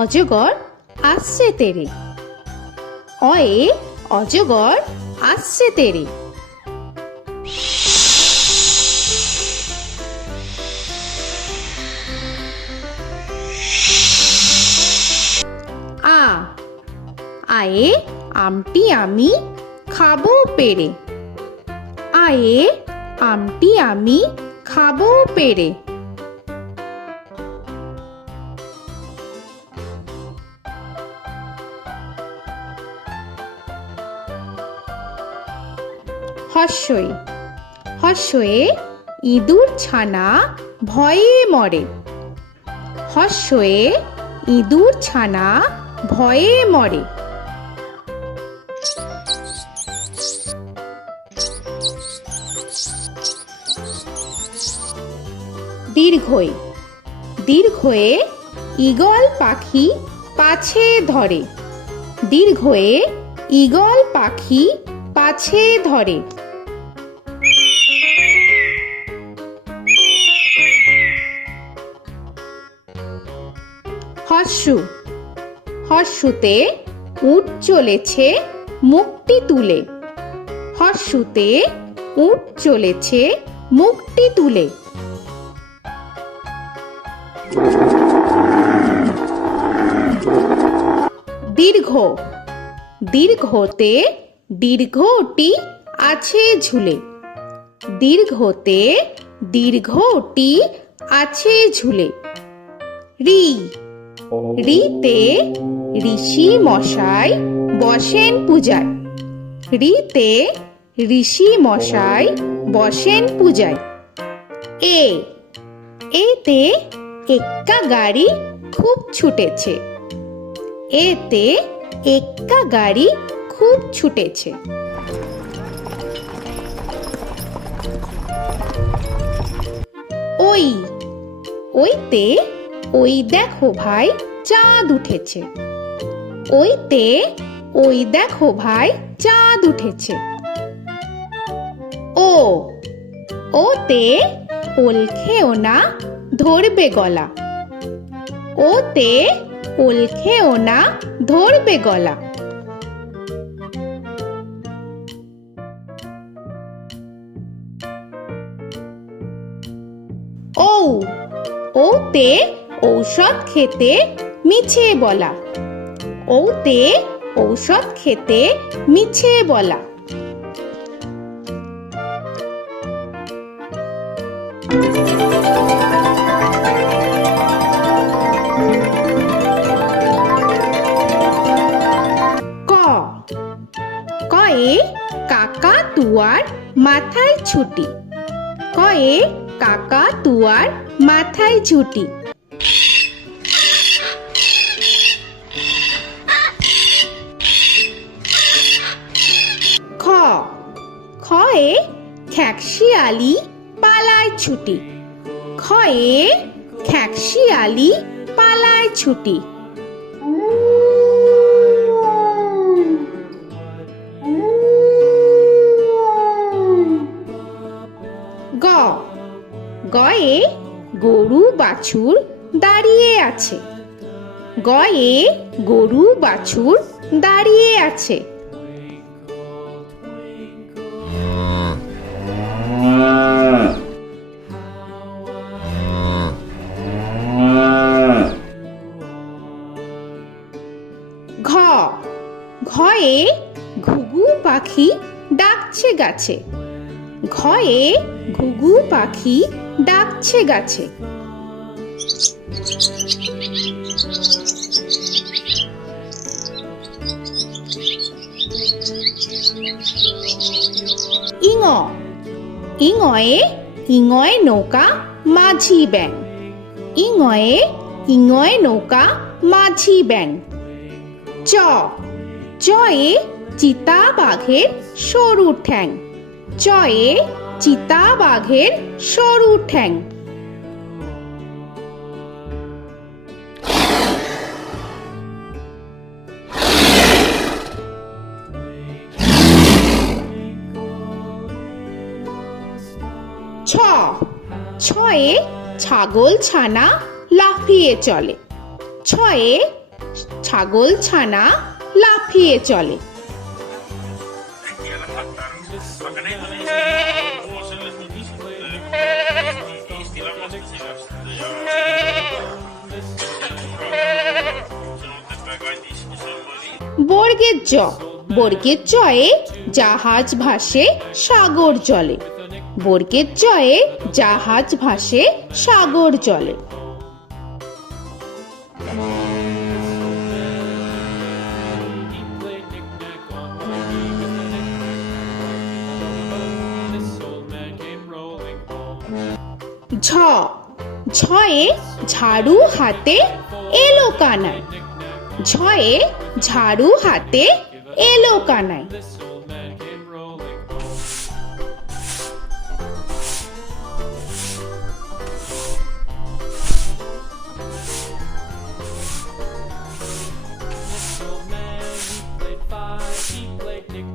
অজগর আসছে তেরে। অয়ে অজগর আসছে তেরে। আ আয়ে আমটি আমি খাবো পেরে। আয়ে আমটি আমি খাবো পেরে। হর্ষই হর্ষয়ে ইঁদুর ছানা ভয়ে মরে। হর্ষয়ে ইঁদুর ছানা ভয়ে মরে। দীর্ঘই দীর্ঘয়ে ঈগল পাখি পাছে ধরে। দীর্ঘয়ে ঈগল পাখি পাছে ধরে। হর্ষু হর্ষুতে উট চলেছে মুখটি তুলে। হর্ষুতে উট চলেছে মুখটি তুলে। দীর্ঘ দীর্ঘতে দীর্ঘটি আছে ঝুলে। দীর্ঘতে দীর্ঘটি আছে ঝুলে। রি রিতে ঋষি মশাই বসেন পূজায়। রিতে ঋষি মশাই বসেন পূজায়। এ এতে এক্কা গাড়ি খুব ছুটেছে। এতে এক্কা গাড়ি খুব ছুটেছে। ওই ওইতে ওই দেখো ভাই চাঁদ উঠেছে। ওইতে ওই দেখো ভাই চাঁদ উঠেছে। ও ওতে ওল খেও না ধরবে গলা। ওতে ওল খেও না ধরবে গলা। ঔ ওতে ঔষধ খেতে মিছে বলা। ওতে ঔষধ খেতে মিছে বলা। ক কয়ে কাকা তুয়ার মাথায় ছুটি। কয়ে কাকা তুয়ার মাথায় ছুটি। খ খয়ে খ্যাকশিয়ালি পালায় ছুটি। খয়ে খ্যাকশিয়ালি পালায় ছুটি। গ গয়ে গরু বাছুর দাঁড়িয়ে আছে। গয়ে গরু বাছুর দাঁড়িয়ে আছে। ঘ ঘয়ে ঘুঘু পাখি ডাকছে গাছে। ঘয়ে ঘুঘু পাখি ডাকছে গাছে। ইঙ ইঙয়ে ইঙয় নৌকা মাঝি ব্যাং। ইঙয়ে ইঙয় নৌকা মাঝি ব্যাং। চ চয়ে চিতা বাঘের সরু ঠ্যাং। চয়ে চিতা বাঘের সরু ঠ্যাং। ছ ছয়ে ছাগল ছানা লাফিয়ে চলে। ছয়ে ছাগল ছানা লাফিয়ে চলে। বর্গের জ, বর্গের জয়ে জাহাজ ভাসে সাগর জলে। বর্গের জয়ে জাহাজ ভাসে সাগর জলে। ঝ, ঝয়ে ঝাড়ু হাতে এলো কানাই। ঝয়ে ঝাড়ু হাতে এলো কানাই।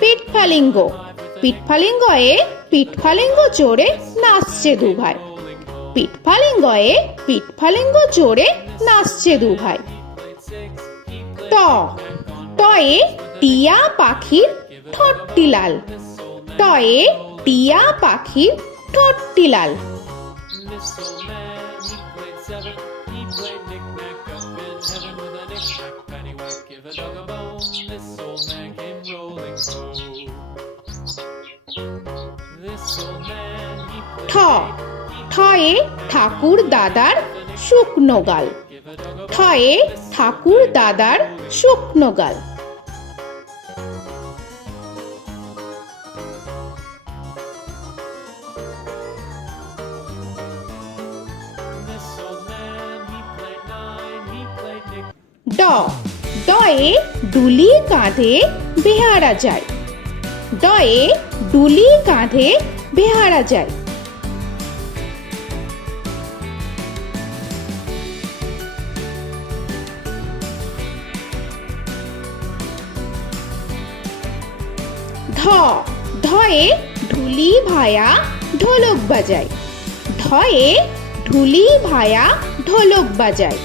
পিঠফালিঙ্গ, পিঠফালিঙ্গয়ে পিঠফালিঙ্গ চড়ে নাচছে দু ভাই। পিঠফালিঙ্গয়ে পিঠফালিঙ্গ চড়ে নাচছে দু ভাই। ট, টয়ে টিয়া পাখির ঠোঁটটি লাল। টয়ে টিয়া পাখির ঠোঁটটি লাল। ঠ, ঠয়ে ঠাকুর দাদার শুকনো গাল। ঠয়ে ঠাকুর দাদার শুকনো গাল। ড, ডয়ে ডুলি কাঁধে বেহারা যায়। ডয়ে ডুলি কাঁধে বেহারা যায়। ধ, ধয়ে ঢুলি ভায়া ঢোলক বাজায়। ধয়ে ঢুলি ভায়া ঢোলক বাজায়।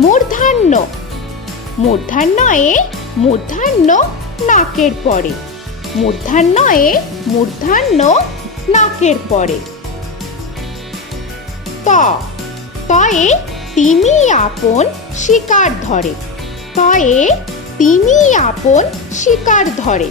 মূর্ধন্য, মূর্ধন্যয়ে মূর্ধন্য নাকের পরে। মূর্ধন্যয়ে মূর্ধন্য নাকের পরে। ত, তয়ে তিমি আপন শিকার ধরে। তয়ে তিমি আপন শিকার ধরে।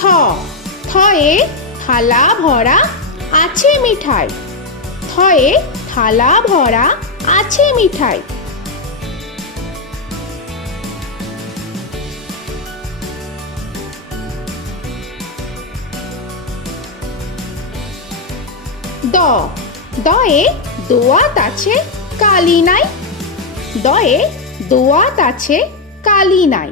থ, থয়ে থালা ভরা আছে মিঠাই। থয়ে থালা ভরা আছে মিঠাই। দ, দয়ে দোয়াত আছে কালি নাই। দয়ে দোয়াত আছে কালি নাই।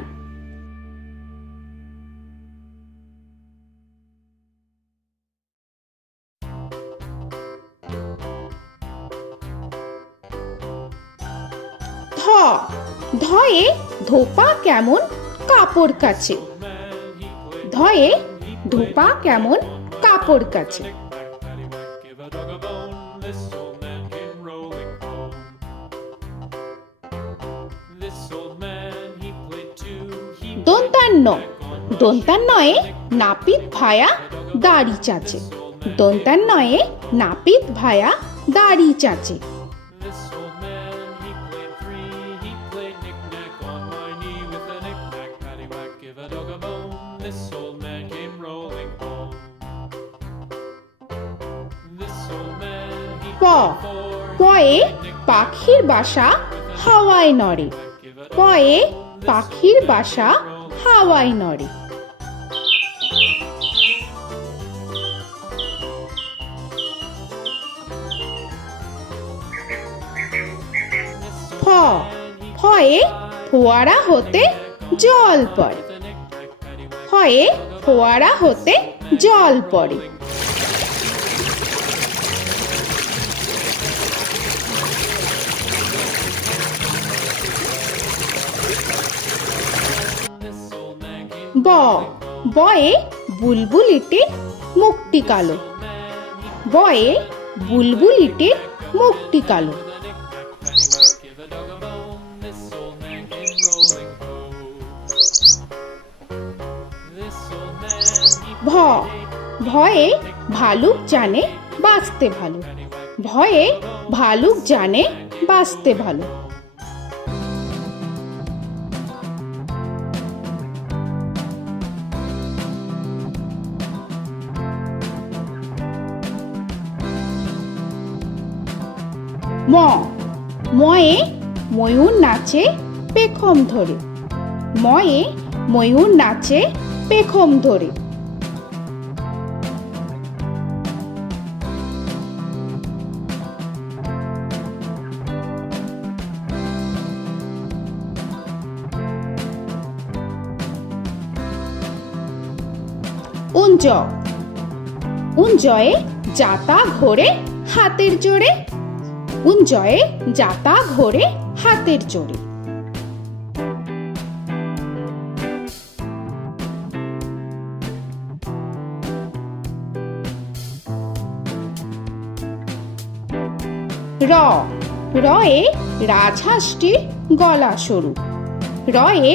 ধ, ধয়ে ধোপা কেমন কাপড় কাচে। ধয়ে ধোপা কেমন কাপড় কাচে। দন্তান্ন, দন্তান্নয়ে নাপিত ভায়া দাড়ি চাচে। দন্তান্নয়ে নাপিত ভায়া দাড়ি চাচে। প, পয়ে পাখির বাসা হাওয়ায় নড়ে। পয়ে পাখির বাসা হাওয়ায় নড়ে। ফ, ফয়ে ফোয়ারা হতে জল পড়ে। ফয়ে ফোয়ারা হতে জল পড়ে। ব বয়ে বুলবুলিটির মুখটি কালো। বয়ে বুলবুলিটির মুখটি কালো। ভ ভয়ে ভালুক জানে বাঁচতে ভালো। ভয়ে ভালুক জানে বাঁচতে ভালো। ম ময়ে ময়ূর নাচে পেখম ধরে। ময়ে ময়ূর নাচে পেখম ধরে। উঞ্জ উঞ্জয়ে যাতা ঘোরে হাতের জোরে। উঞ্জয়ে যাতা ঘোরে হাতের জোরে। র রয়ে রাজহাঁসটির গলা সরু। রয়ে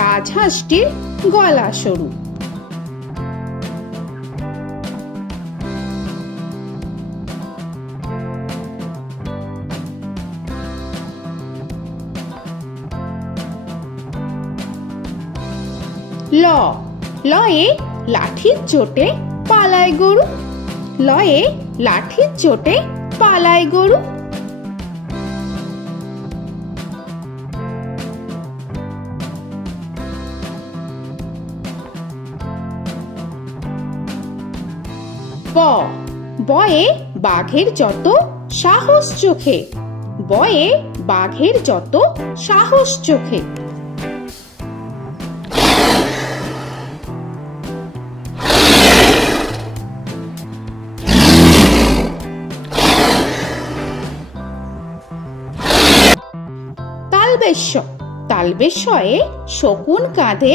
রাজহাঁসটির গলা সরু। ল লয়ে লাঠির চোটে পালায় গরু। লয়ে লাঠির চোটে পালায় গরু। ব বয়ে বাঘের যত সাহস চোখে। বয়ে বাঘের যত সাহস চোখে। তালবেশ্য তালবেশ্যয়ে শকুন কাঁধে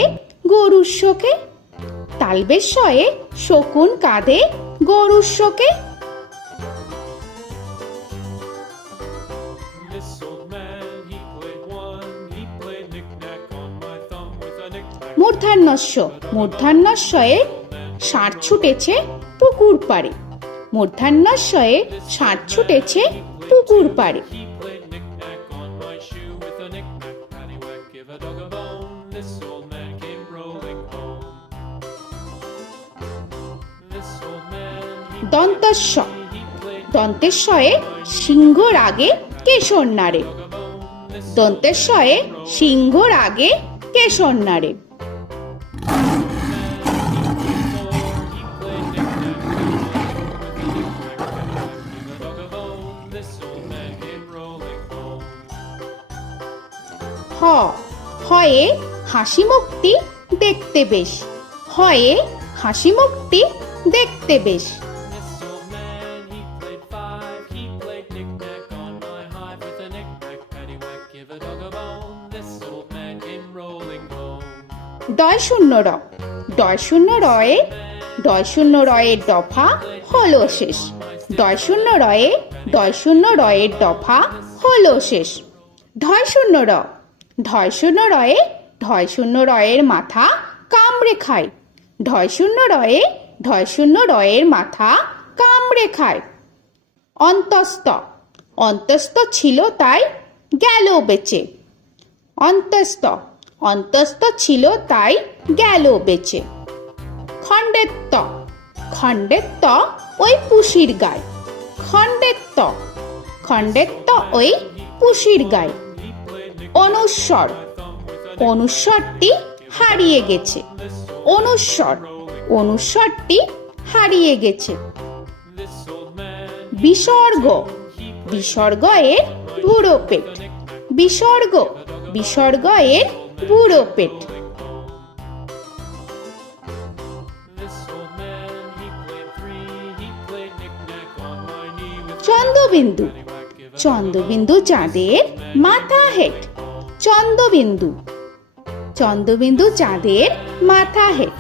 গরুর শোকে। তালবেশ্যয়ে শকুন কাঁধে গরুর শোকে। মূর্ধন্যস্য মূর্ধন্যস্বয়ে ষাঁড় ছুটেছে পুকুর পাড়ে। মূর্ধন্যস্বয়ে ষাঁড় ছুটেছে পুকুর পাড়ে। দন্তস্ব দন্তেশ্বয়ে সিংহর আগে কেশর নাড়ে। দন্তেশ্বয়ে সিংহর আগে কেশর নাড়ে। হ হয়ে হাসি মুখটি দেখতে বেশ। হয়ে হাসি মুখটি দেখতে বেশ। ডয় শূন্য র ডয় শূন্য রয়ে ডয় শূন্য রয়ের দফা হলো শেষ। ডয় শূন্য রয়ে ডয় শূন্য রয়ের দফা হলো শেষ। ঢয় শূন্য র ঢয় শূন্য রয়ে ঢয় শূন্য রয়ের মাথা কামড়ে খায়। ঢয় শূন্য রয়ে ঢয় শূন্য রয়ের মাথা কামড়ে খায়। অন্তস্থ অন্তস্থ ছিল তাই গেল বেঁচে। অন্তস্থ অন্তস্থ ছিল তাই গেল বেঁচে। খণ্ডেত্ব খণ্ডেত্ব ওই পুষির গায়। খণ্ডেত্ব খণ্ডেত্ব ওই পুষির গায়। অনুস্বর অনুস্বরটি হারিয়ে গেছে। অনুস্বর অনুস্বরটি হারিয়ে গেছে। বিসর্গ বিসর্গ এর বুড়ো পেট। বিসর্গ বিসর্গ এর বুড়ো পেট। চন্দ্রবিন্দু চন্দ্রবিন্দু চাঁদের মাথা হেট। চন্দ্রবিন্দু চন্দ্রবিন্দু চাঁদের মাথা হেড।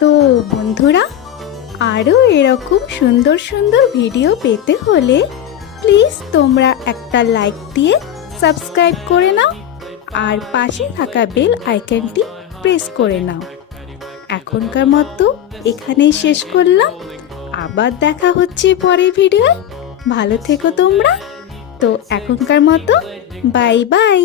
তো বন্ধুরা, আরও এরকম সুন্দর সুন্দর ভিডিও পেতে হলে প্লিজ তোমরা একটা লাইক দিয়ে সাবস্ক্রাইব করে নাও আর পাশে থাকা বেল আইকনটি প্রেস করে নাও। এখনকার মতো এখানেই শেষ করলাম, আবার দেখা হচ্ছে পরের ভিডিও। ভালো থেকো তোমরা। তো এখনকার মতো বাই বাই।